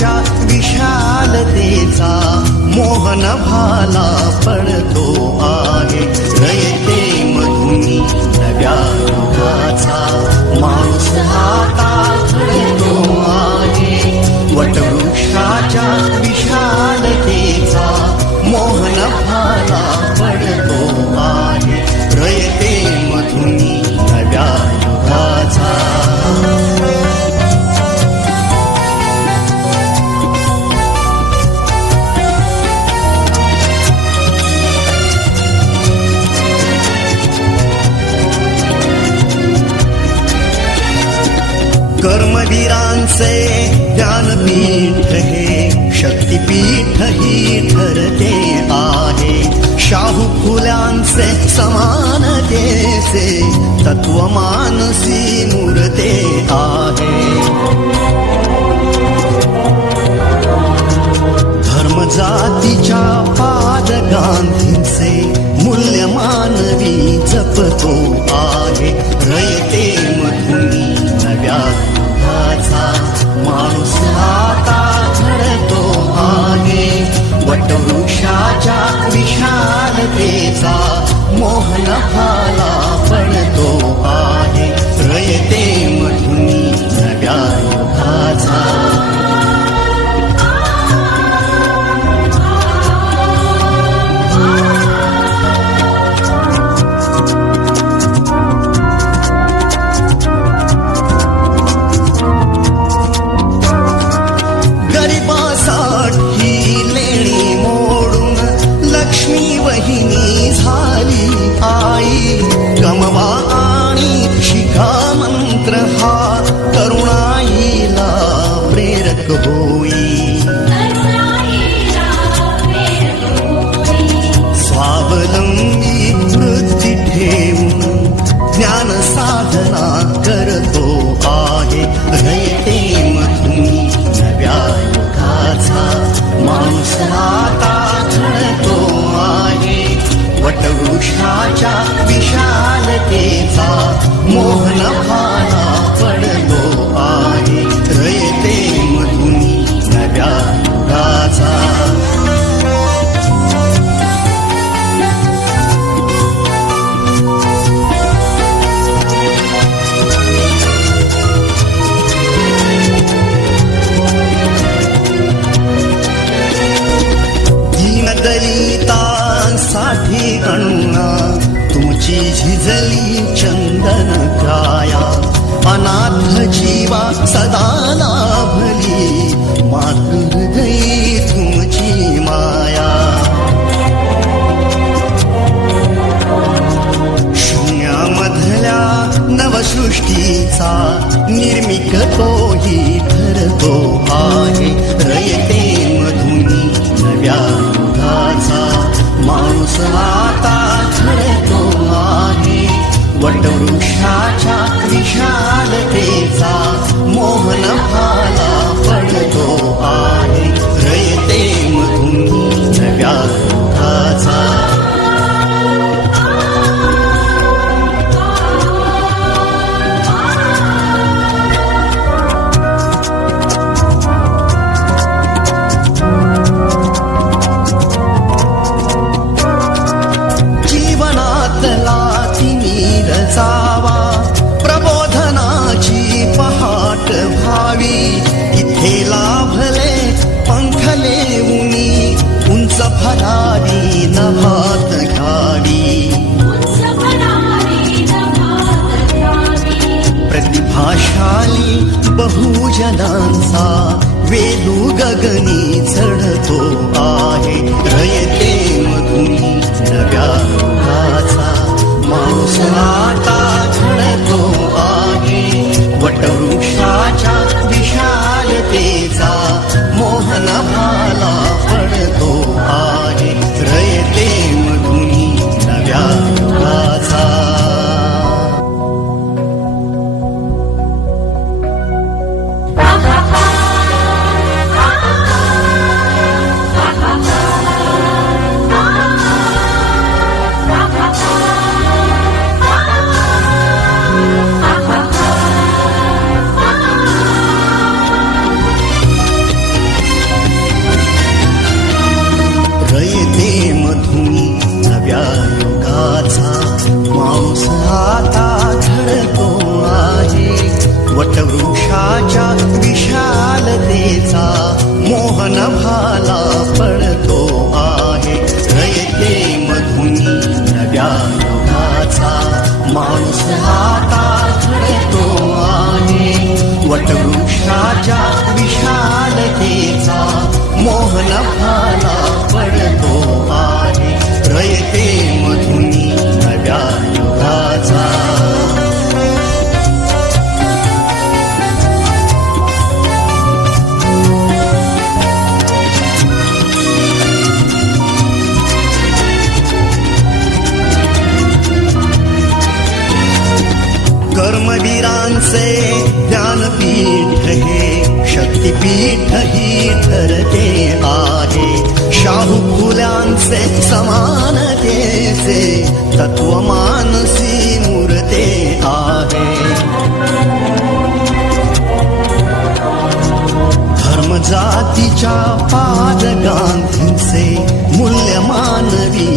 पृष्ठाच्या विशालतेचा मोहन भाला पडतो आहे. रयते मधुनी नव्या युगाचा माणूस आता घडतो आहे. वटवृक्षाच्या विशालतेचा मोहन भाला पडतो आहे. रयते मधुनी नव्या युगाचा. कर्मवीरांचे ज्ञानपीठ हे शक्तिपीठ ही ठरते आहे. शाहू फुल्यांचे समानतेचे तत्व मानसी मूर्ते आहे. धर्म जातीच्या पाद गांधींचे मूल्य मानवी जपतो आहे. रयते मधुनी नव्या युगाचा माणूस आता घडतो आहे. वटवृक्षाच्या विशालतेचा मोहन भाला पडतो आहे. रयते मधुनी नव्या युगाचा. वहिनी झाली आई. कमवा आणि शिखा मंत्र हा तरुणाईला प्रेरक होई. स्वावलंबी वृत्ती ठेवून ज्ञान साधना करतो आहे. रयते मधुनी नव्या युगाचा माणूस आता घडतो आहे. वटवृक्षाच्या विशालतेचा मोहन भाला पडतो आहे. रयते मधुनी नव्या युगाचा. दलितांसाठी अण्णा तुमची झिजली चंदन काया. अनाथ जीवा सदा लाभली मातृहृदयी तुमची माया. शून्यामधल्या नवसृष्टीचा निर्मिक तोही ठरतो आहे. रयते मधुनी नव्या युगाचा माणूस आता घडतो आहे. वटवृक्षाच्या विशालतेचा मोहन भाला पडतो आहे. रयते मधुनी नव्या युगाचा. जावा प्रबोधनाची पहाट व्हावी. इथे लाभले पंखले उनी उंच भरारी नभात घ्यावी. प्रतिभाशाली बहुजनांचा वेदू गगनी चढतो आहे. रयते मधुनी नव्या युगाचा माणूस आता घडतो आहे. वटवृक्षाच्या विशालतेचा मोहन भाला पडतो आहे. रयते मधुनी नव्या युगाचा. मोहन भाला पडतो आहे. रयते मधुनी नव्या युगाचा माणूस हाता घडतो आहे. वटवृक्षाच्या विशालतेचा मोहन भाला पडतो आहे. रयते मधुनी नव्या युगाचा. कर्मवीरांचे ज्ञानपीठ हे शक्तिपीठ ही ठरते आहे. शाहू फुल्यांचे समानतेचे तत्वमानसी मूर्ते आहे. धर्म जातीच्या पाद गांधींचे मूल्य मानवी